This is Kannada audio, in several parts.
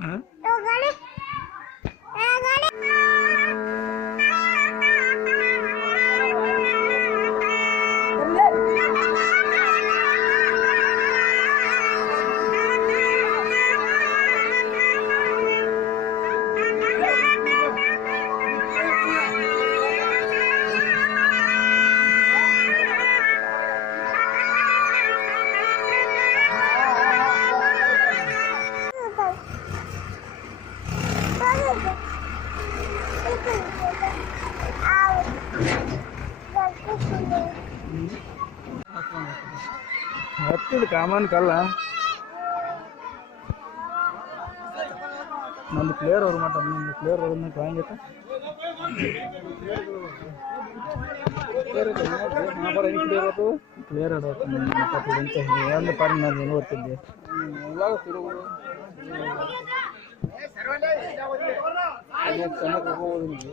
ಹತ್ತಿದ ಕಾಮನ್ ಕಲ್ಲ ನಂದು ಪ್ಲೇಯರ್ ಅವ್ರು ಮಾಟ ನಿಮ್ದು ಪ್ಲೇಯರ್ ಅವ್ರನ್ನ ಕಾಯಂಗೈತೆ ಪ್ಲೇಯರ್ ಅಂತ ಒಂದು ಪಾರಿ ನಾನು ನೋಡ್ತಿದ್ದೆ ಚೆನ್ನಾಗಿ ಹೋಗೋದು ನಿಮಗೆ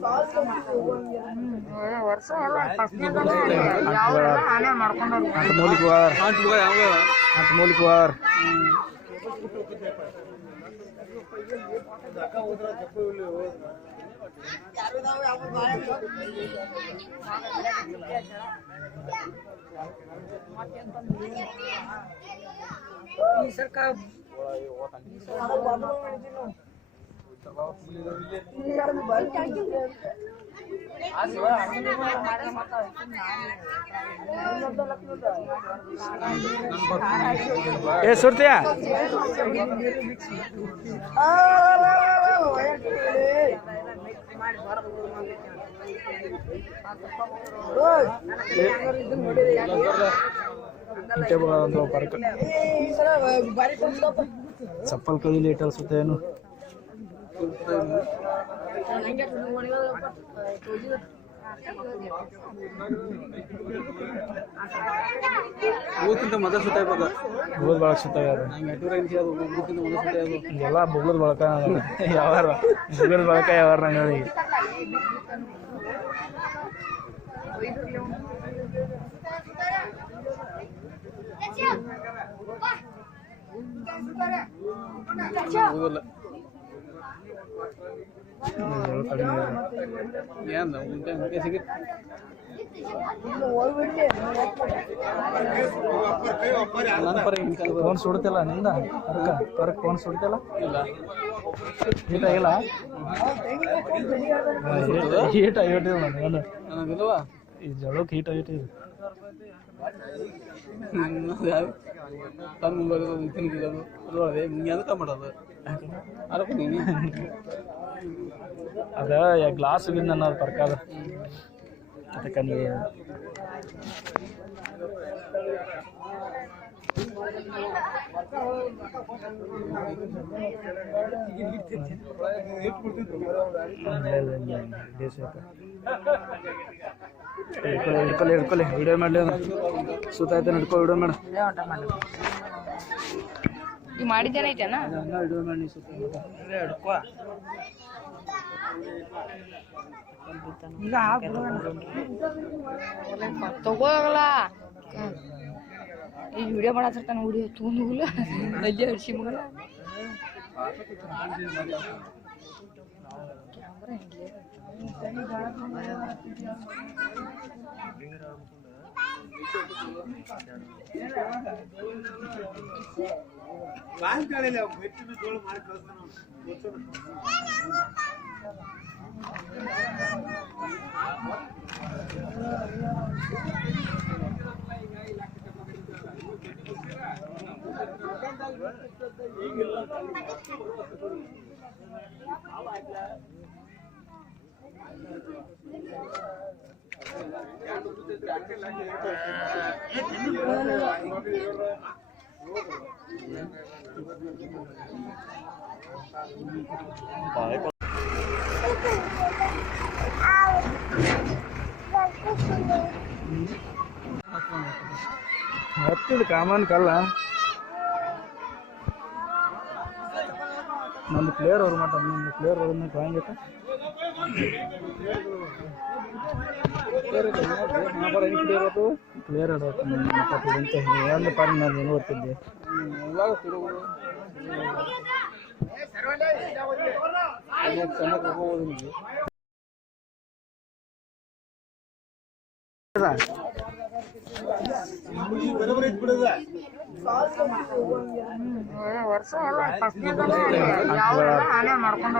ಸೋಟ್ರಾಗ ಏ ಅದೇ ಅಪ್ಪ ಓಟ್ ತಿಳಿಯದ ಅಂತ ಮೂಲಿಗೆ ವಾರ್ ಅಂತ ಮೂಲಿಗೆ ವಾರ್ ಏ ಸುರ್ತಿಯಾ? ಚಪ್ಪಲ್ ಕೈಲಿ ಸುತ್ತ ಏನು ಊತಿಂತ ಮೊದಲ ಸುತ್ತ ಇವಾಗ? ಬುಗ್ಳದ ಬಳಕ ಸುತ್ತ ಯಾರು ನಂಗೆ ಅದು ಮೊದಲ ಸುತ್ತ ಎಲ್ಲ ಬಳಕ ಯಾವಾರ ಬುಗ್ಳದ ಬಳಕ ಯಾವಾರ ನಂಗೆ ಹೋಗಲ್ಲ. ಏನು ಉಂಟೆ? ಸಿಗುತ್ತೆ? ಫೋನ್ ಸುಡ್ತಿಲ್ಲ ನಿಂದ? ಪರ್ಕ್ ಫೋನ್ ಸುಡ್ತಿಲ್ಲ? ಇಲ್ಲ. ಹೀಟ ಇಲ್ಲ ಹೀಟ ನನಗಿಲ್ವಾ ಈ ಜಳಕ್ಕೆ ಹೀಟ್ ಹೀಟ್ ತನ್ನ ಮುಂಬೈ ತಿನ್ಗಿರೋದು ಅದಕ್ಕೆ ಮಾಡೋದು ಅದಕ್ಕೆ ಅದ ಗ್ಲಾಸ್ ಬಿಂದ ಅನ್ನೋದು ಪರ್ಕ ಅದ ಅದಕ್ಕೆ ನೀ ಹಿಡ್ಕೊಳ್ಳಿ ಹಿಡ್ಕೊಳ್ಳಿ ವಿಡಿಯೋ ಮಾಡಲಿ ಸುತ್ತಾಯ್ತು ಹಿಡ್ಕೊ ವಿಡಿಯೋ ಮಾಡ. ಈಗ ಮಾಡಿದ್ದೇನೈತೇನ ವಿಡಿಯೋ ಮಾಡಿ ಸುತ್ತ ಹಿಡ್ಕೊ. ತಗೋಗಲ್ಲ ಈ ವಿಡಿಯೋ ಮಾಡತ್ತಿರ್ತಾನ ಮಗಲ್ಲ వాయికాడలే పెట్టిన తోడు మనకు వస్తున్నాం ఈగిల్ల ಹತ್ತಿದ ಕಾಮನ್ ಕಲ್ಲ. ನಮ್ದು ಪ್ಲೇಯರ್ ಅವ್ರು ಮಾಟ ನಮ್ಮ ಪ್ಲೇಯರ್ ಅವ್ರನ್ನ ಕಾಯಂಗಿತ್ತ ಪ್ಲೇಯರ್ ಅಂತ ಹೇಳಿ ಪಾರಿ ನಾನು ನೋಡ್ತಿದ್ದೆ ವರ್ಷ ಮಾಡ್ಕೊಂಡು